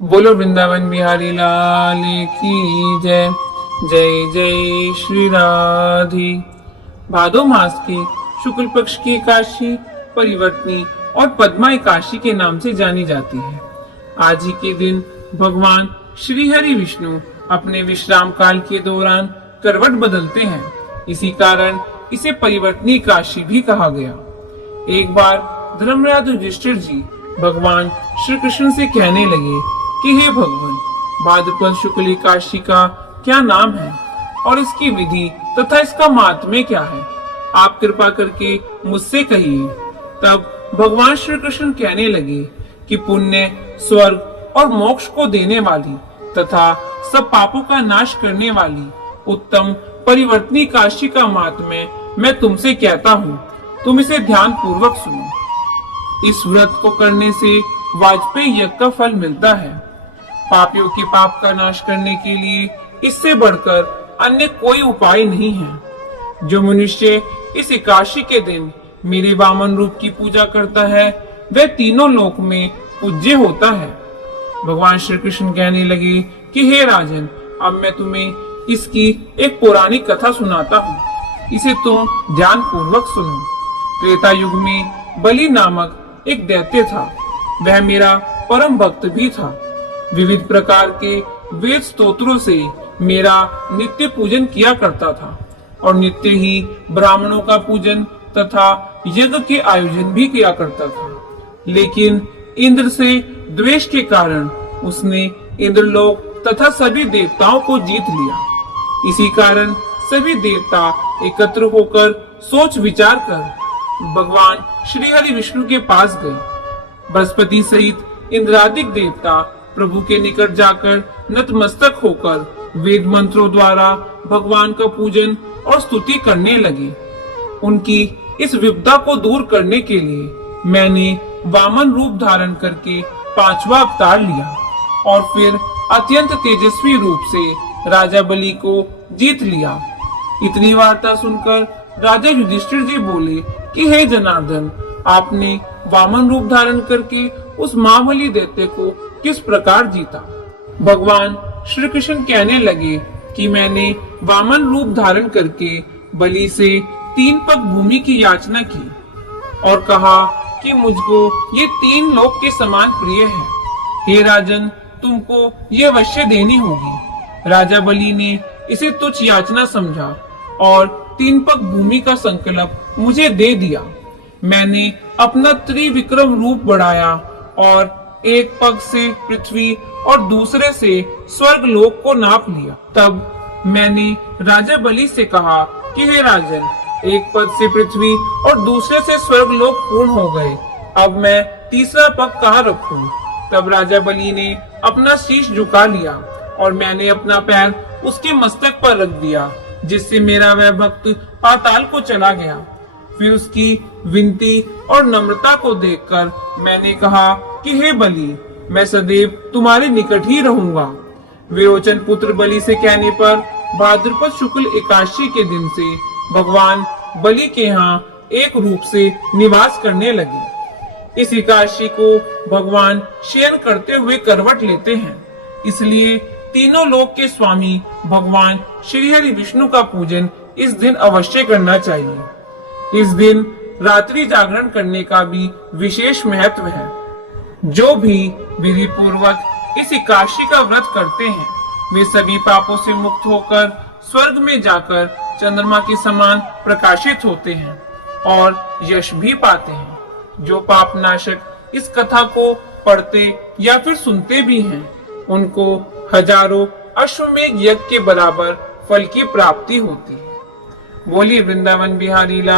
बोलो वृंदावन बिहारी लाल की जय। जय जय श्री राधे। भादो मास के शुक्ल पक्ष की एकादशी परिवर्तनी और पद्मा एकादशी के नाम से जानी जाती है। आज ही के दिन भगवान श्री हरि विष्णु अपने विश्राम काल के दौरान करवट बदलते हैं। इसी कारण इसे परिवर्तनी एकादशी भी कहा गया। एक बार धर्मराज युधिष्ठिर जी भगवान श्री कृष्ण से कहने लगे कि हे भगवान, भाद्रपद शुक्ल एकादशी का क्या नाम है और इसकी विधि तथा इसका महात्म्य क्या है, आप कृपा करके मुझसे कहिए। तब भगवान श्री कृष्ण कहने लगे कि पुण्य, स्वर्ग और मोक्ष को देने वाली तथा सब पापों का नाश करने वाली उत्तम परिवर्तनी एकादशी का महात्म्य मैं तुमसे कहता हूँ, तुम इसे ध्यान पूर्वक सुनो। इस व्रत को करने से वाजपेयी यज्ञ का फल मिलता है। पापियों के पाप का नाश करने के लिए इससे बढ़कर अन्य कोई उपाय नहीं है। जो मनुष्य इस एकादशी के दिन मेरे वामन रूप की पूजा करता है वह तीनों लोक में पूज्य होता है। भगवान श्री कृष्ण कहने लगे कि हे राजन, अब मैं तुम्हें इसकी एक पौराणिक कथा सुनाता हूँ, इसे तुम ध्यान पूर्वक सुनो। त्रेता युग में बलि नामक एक दैत्य था। वह मेरा परम भक्त भी था। विविध प्रकार के वेद स्तोत्रों से मेरा नित्य पूजन किया करता था और नित्य ही ब्राह्मणों का पूजन तथा यज्ञ के आयोजन भी किया करता था। लेकिन इंद्र से द्वेष के कारण उसने इंद्रलोक तथा सभी देवताओं को जीत लिया। इसी कारण सभी देवता एकत्र होकर सोच विचार कर भगवान श्री हरि विष्णु के पास गए। बृहस्पति सहित इंद्रादिक देवता प्रभु के निकट जाकर नतमस्तक होकर वेद मंत्रों द्वारा भगवान का पूजन और स्तुति करने लगे। उनकी इस विपदा को दूर करने के लिए मैंने वामन रूप धारण करके 5वां अवतार लिया और फिर अत्यंत तेजस्वी रूप से राजा बलि को जीत लिया। इतनी वार्ता सुनकर राजा युधिष्ठिर जी बोले कि हे जनार्दन, आपने वामन रूप धारण करके उस महाबली दैत्य को किस प्रकार जीता? भगवान श्री कृष्ण कहने लगे कि मैंने वामन रूप धारण करके बलि से 3 पग भूमि की याचना की और कहा कि मुझको ये 3 लोक के समान प्रिय है। हे राजन, तुमको ये अवश्य देनी होगी। राजा बलि ने इसे तुच्छ याचना समझा और 3 पग भूमि का संकल्प मुझे दे दिया। मैंने अपना त्रिविक्रम रूप बढ़ाया और एक पग से पृथ्वी और दूसरे से स्वर्ग लोक को नाप लिया। तब मैंने राजा बलि से कहा कि हे राजन, एक पग से पृथ्वी और दूसरे से स्वर्ग लोक पूर्ण हो गए, अब मैं तीसरा पग कहाँ रखूं? तब राजा बलि ने अपना शीश झुका लिया और मैंने अपना पैर उसके मस्तक पर रख दिया, जिससे मेरा वह भक्त पाताल को चला गया। फिर उसकी विनती और नम्रता को देखकर मैंने कहा कि हे बलि, मैं सदैव तुम्हारे निकट ही रहूंगा। विरोचन पुत्र बलि से कहने पर भाद्रपद शुक्ल एकादशी के दिन से भगवान बलि के यहाँ एक रूप से निवास करने लगे। इस एकादशी को भगवान शयन करते हुए करवट लेते हैं, इसलिए तीनों लोक के स्वामी भगवान श्री हरि विष्णु का पूजन इस दिन अवश्य करना चाहिए। इस दिन रात्रि जागरण करने का भी विशेष महत्व है। जो भी विधि पूर्वक इस एकादशी का व्रत करते हैं वे सभी पापों से मुक्त होकर स्वर्ग में जाकर चंद्रमा के समान प्रकाशित होते हैं और यश भी पाते हैं। जो पाप नाशक इस कथा को पढ़ते या फिर सुनते भी हैं, उनको हजारों अश्वमेध यज्ञ के बराबर फल की प्राप्ति होती है। बोलिए वृंदावन बिहारी लाल।